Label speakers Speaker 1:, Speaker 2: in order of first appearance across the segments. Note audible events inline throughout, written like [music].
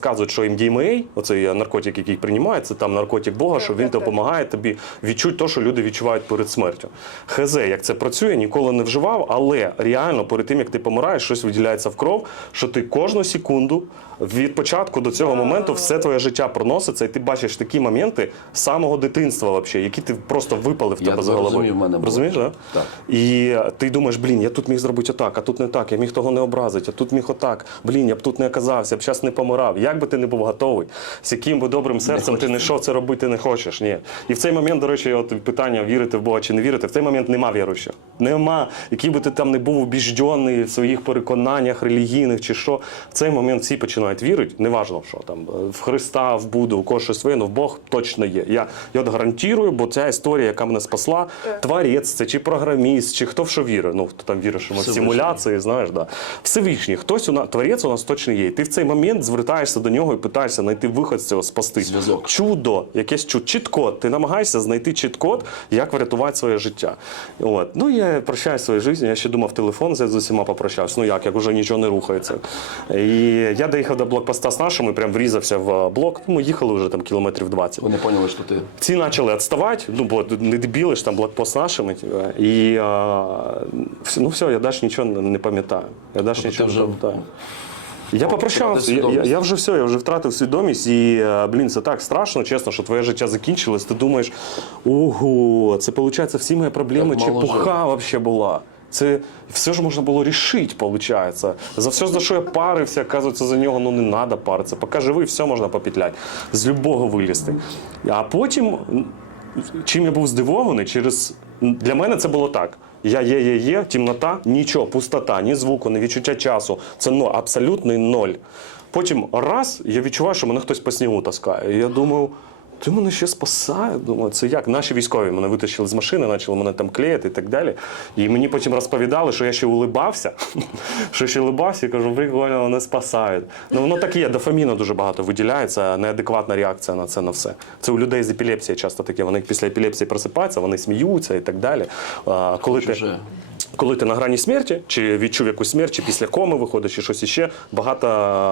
Speaker 1: Кажуть, що MDMA, оцей наркотик, який приймають, це там наркотик Бога, що він допомагає тобі відчути те, що люди відчувають перед смертю. ХЗ, як це працює, ніколи не вживав, але реально перед тим, як ти помираєш, щось виділяється в кров, що ти кожну секунду від початку до цього моменту все твоє життя проноситься, і ти бачиш такі моменти з самого дитинства, вообще, які ти просто випали в тебе за головою.
Speaker 2: розумію, мене.
Speaker 1: Розумієш, да?
Speaker 2: Так.
Speaker 1: І ти думаєш, блін, я тут міг зробити отак, а тут не так, я міг того не образити, а тут міг отак. Блін, я б тут не оказався, я б зараз не помирав. Як би ти не був готовий, з яким би добрим серцем ти не йшов це робити не хочеш. Ні. І в цей момент, до речі, от питання вірити в Бога чи не вірити, в цей момент нема віруючого. Нема, який би ти там не був убіждений в своїх переконаннях релігійних чи що. В цей момент всі починають вірити, неважно, що там в Христа, в Буду, у когось щось своє, але в Бог точно є. Я, я от гарантую, бо ця історія, яка мене спасла, творець це чи програміст, чи хто в що вірить. Ну, хто там вірить, що в симуляції, знаєш, да. Всевишній, хтось у нас, творець у нас точно є. І ти в цей момент звертаєшся до нього і питаєшся знайти виход з цього, спасти.
Speaker 2: Зв'язок.
Speaker 1: Чудо, якесь чудо, чіт-код. Ти намагаєшся знайти чіт-код, як врятувати своє життя. От. Ну, я прощаю свою життя, я ще думав, телефон з усіма попрощався. Ну як, як уже нічого не рухається. І я доїхав до блокпоста з нашими, прям врізався в блок. Ну, ми їхали вже там кілометрів 20.
Speaker 2: Вони поняли, що ти
Speaker 1: Ці почали відставати, ну бо не дебіли ж там блокпост нашими. І а, ну все, я далі нічого не пам'ятаю. Я нічого
Speaker 2: Тобто
Speaker 1: не пам'ятаю. Я попрощався, я, я, я вже все, я вже втратив свідомість, і е, блін, це так страшно, чесно, що твоє життя закінчилось. Ти думаєш, ого, це виходить, всі мої проблеми
Speaker 2: Так
Speaker 1: чепуха вообще була. Це все ж можна було рішити, виходить. За все, за що я парився, оказується, за нього ну не треба паритися. Поки живий, все можна попетляти. З любого вилізти. А потім, чим я був здивований, через для мене це було так. Я є, є, є, темнота, нічого, пустота, ні звуку, ні відчуття часу. Це ну, абсолютний ноль. Потім раз, я відчуваю, що мене хтось по снігу таскає. І я думаю, ти мене ще спасає. Думаю, це як? Наші військові мене витащили з машини, почали мене там клеїти і так далі. І мені потім розповідали, що я ще улибався, [laughs] що ще улибався і кажу, прикольно, вони спасають. Ну воно так і є, дофаміну дуже багато виділяється, неадекватна реакція на це на все. Це у людей з епілепсією часто таке. Вони після епілепсії просипаються, вони сміються і так далі. А, коли ти. Коли ти на грані смерті, чи відчув якусь смерть, чи після коми виходиш, чи щось іще, багато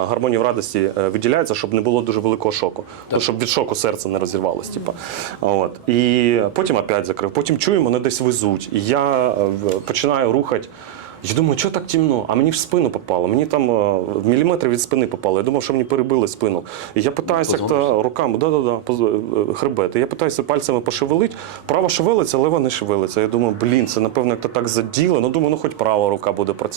Speaker 1: гормонів радості е, виділяється, щоб не було дуже великого шоку. Ну, щоб від шоку серце не розірвалось. Типу. От. І потім опять закрив. Потім чую, мене десь везуть. І я е, починаю рухати. Я думаю, що так темно? А мені в спину попало. Мені там е, в міліметр від спини попало. Я думав, що мені перебили спину. І я питаюся як то руками, да-да-да, поз- е, хребет. І я питаюся пальцями пошевелить. Права шевелиться, лева не шевелиться. Я думаю, блін, це напевно як то так заділо. Ну думаю, ну хоч права рука буде працювати.